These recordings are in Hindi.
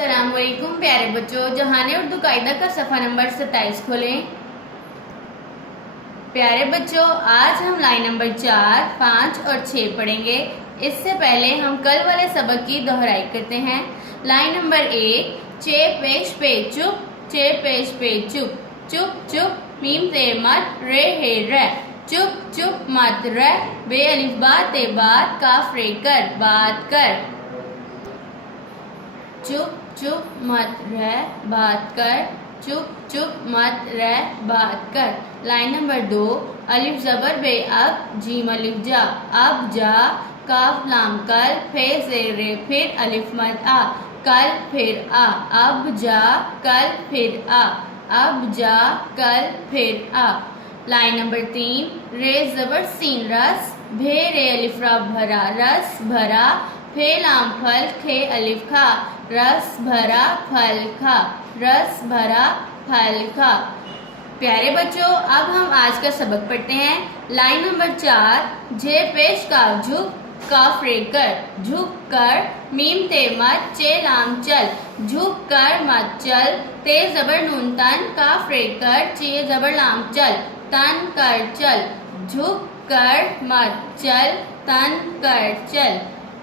अस्सलामुअलैकुम प्यारे बच्चों, जहाने उर्दू कायदा का सफ़ा नंबर 27 खोलें। प्यारे बच्चों, आज हम लाइन नंबर 4, 5 और 6 पढ़ेंगे। इससे पहले हम कल वाले सबक की दोहराई करते हैं। लाइन नंबर 1, चे पेश पे चुप, चे पेश पे चुप, चुप चुप मीम ते मत रे हे रे, चुप चुप मत रे, बे अलिफ बा ते बात, काफ रे कर बात कर, चुप चुप मत रह बात कर, चुप चुप मत रह बात कर। लाइन नंबर 2, अलिफ जबर बे अब, जीम अलिफ जा, अब जा, काफ लाम कल, फे से रे फिर अलिफ मत आ, कल फिर आ, अब जा कल फिर आ, अब जा कल फिर आ। लाइन नंबर 3, रे जबर सीन रस, भे रे अलिफ रा भरा, रस भरा, फे लाम फल, खे अलिफ खा, रस भरा फल खा, रस भरा फल खा। प्यारे बच्चों, अब हम आज का सबक पढ़ते हैं। लाइन नंबर 4, जे पेश काफ झुक, काफ रे कर, झुक कर, मीम ते मत, चे लाम चल, झुक कर मत चल, ते जबर नून तन, काफ रे कर, चे जबर लाम चल, तन कर चल, झुक कर मत चल, तन कर चल,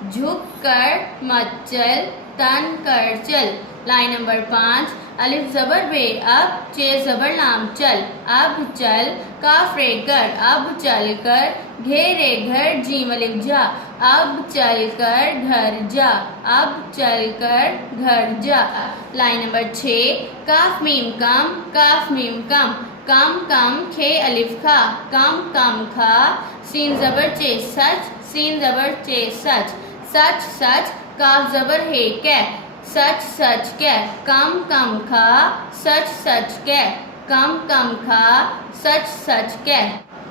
झुक कर मत चल, तन कर चल। लाइन नंबर 5, अलिफ जबर बे अब, चे जबर लाम चल, अब चल, काफ रे कर, अब चल कर, घे रे घर, जीम अलिफ जा, अब चल कर घर जा, अब चल कर घर जा। लाइन नंबर 6, काफ मीम कम, काफ मीम कम, कम कम, खे अलिफ खा, कम कम खा, सीन जबर चे सच, सीन जबर चे सच, सच सच, काफ जबर हे कै, सच सच कै, कम कम खा, सच सच कै, कम कम खा, सच सच कै।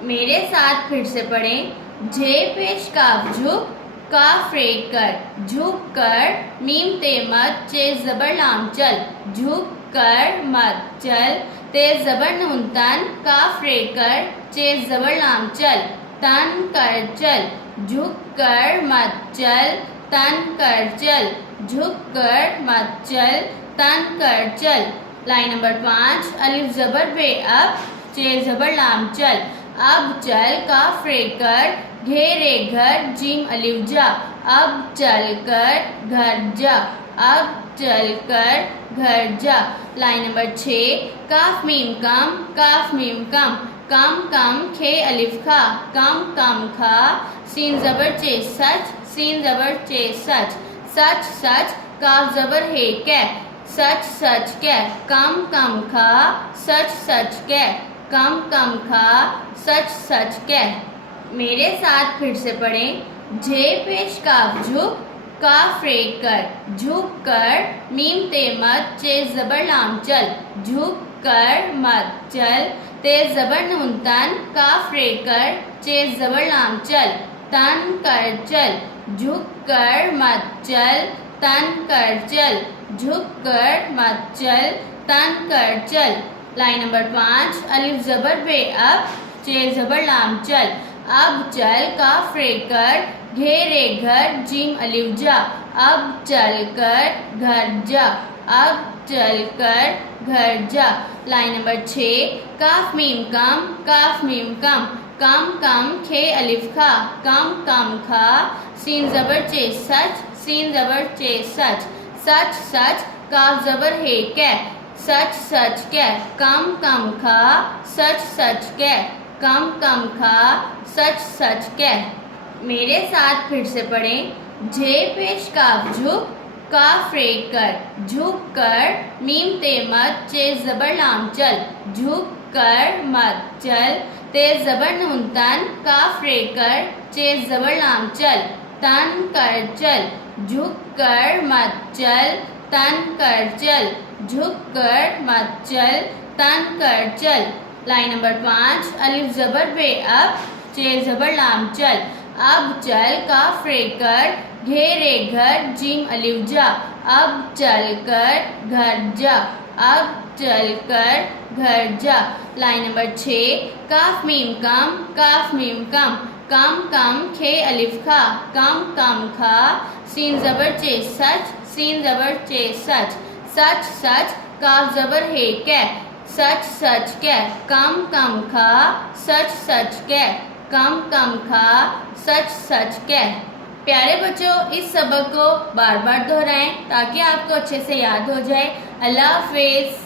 मेरे साथ फिर से पढ़ें। जे पेश काफ झुक, काफ रे कर, झुक कर, मीम ते मत, चे जबर लाम चल, झुक कर मत चल, ते जबर नून तन, काफ रे कर, चे जबर लाम चल, तन कर चल, झुक कर मत चल, तन कर चल, झुक कर मत चल, तन कर चल। लाइन नंबर 5, अलिफ जबर बे अब, चे जबर लाम चल, अब चल, काफ रे कर, घे रे घर, जीम अलिफ जा, अब चल कर घर जा, अब चल कर घर जा। लाइन नंबर 6, काफ मीम कम, काफ मीम कम, कम कम, खे अलिफ खा, कम कम खा, सीन जबर चे सच, सीन जबर चे सच, सच सच, काफ जबर हे कै, सच सच कै, कम कम खा, सच सच कै, कम कम खा, सच सच कै। मेरे साथ फिर से पढ़ें। जे पेश काफ झुक, काफ रे कर, झुक कर, मीम ते मत, चे जबर लाम चल, झुक कर मत चल, ते जबर नून तन, काफ रे कर, चे जबर लाम चल, तन कर चल, झुक कर मत चल, तन कर चल, झुक कर मत चल, तन कर चल। लाइन नंबर 5, अलिफ जबर बे अब, चे जबर लाम चल, अब चल, काफ रे कर, घे रे घर, जीम अलिफ जा, अब चल कर घर जा, अब चल कर घर जा। लाइन नंबर 6, काफ मीम कम, काफ मीम कम, कम कम, खे अलिफ खा, कम कम खा, सीन जबर चे सच, सीन जबर चे सच, सच सच, काफ जबर हे कै, सच सच कै, कम कम खा, सच सच कै, कम कम खा, सच सच कै। मेरे साथ फिर से पढ़ें। जे पेश काफ झुक, काफ रे कर, झुक कर, मीम ते मत, चे जबर लाम चल, झुक कर मत चल, ते जबर नून तन, काफ रे कर, चे जबर लाम चल, तन कर चल, झुक कर मत चल, तन कर चल, झुक कर मत चल, तन कर चल। लाइन नंबर 5, अलिफ जबर बे अब, चे जबर लाम चल, अब चल, काफ रे कर, घे रे घर, जीम अलिफ जा, अब चल कर घर जा, अब चल कर घर जा। लाइन नंबर 6, काफ मीम कम, काफ मीम कम, कम कम, खे अलिफ खा, कम कम खा, सीन जबर चे सच, सीन ज़बर चे सच, सच सच, काफ ज़बर है कै, सच सच कै, कम कम खा, सच सच कै, कम कम खा, सच सच कै। प्यारे बच्चों, इस सबक को बार बार दोहराएं ताकि आपको अच्छे से याद हो जाए। अल्लाह हाफिज़।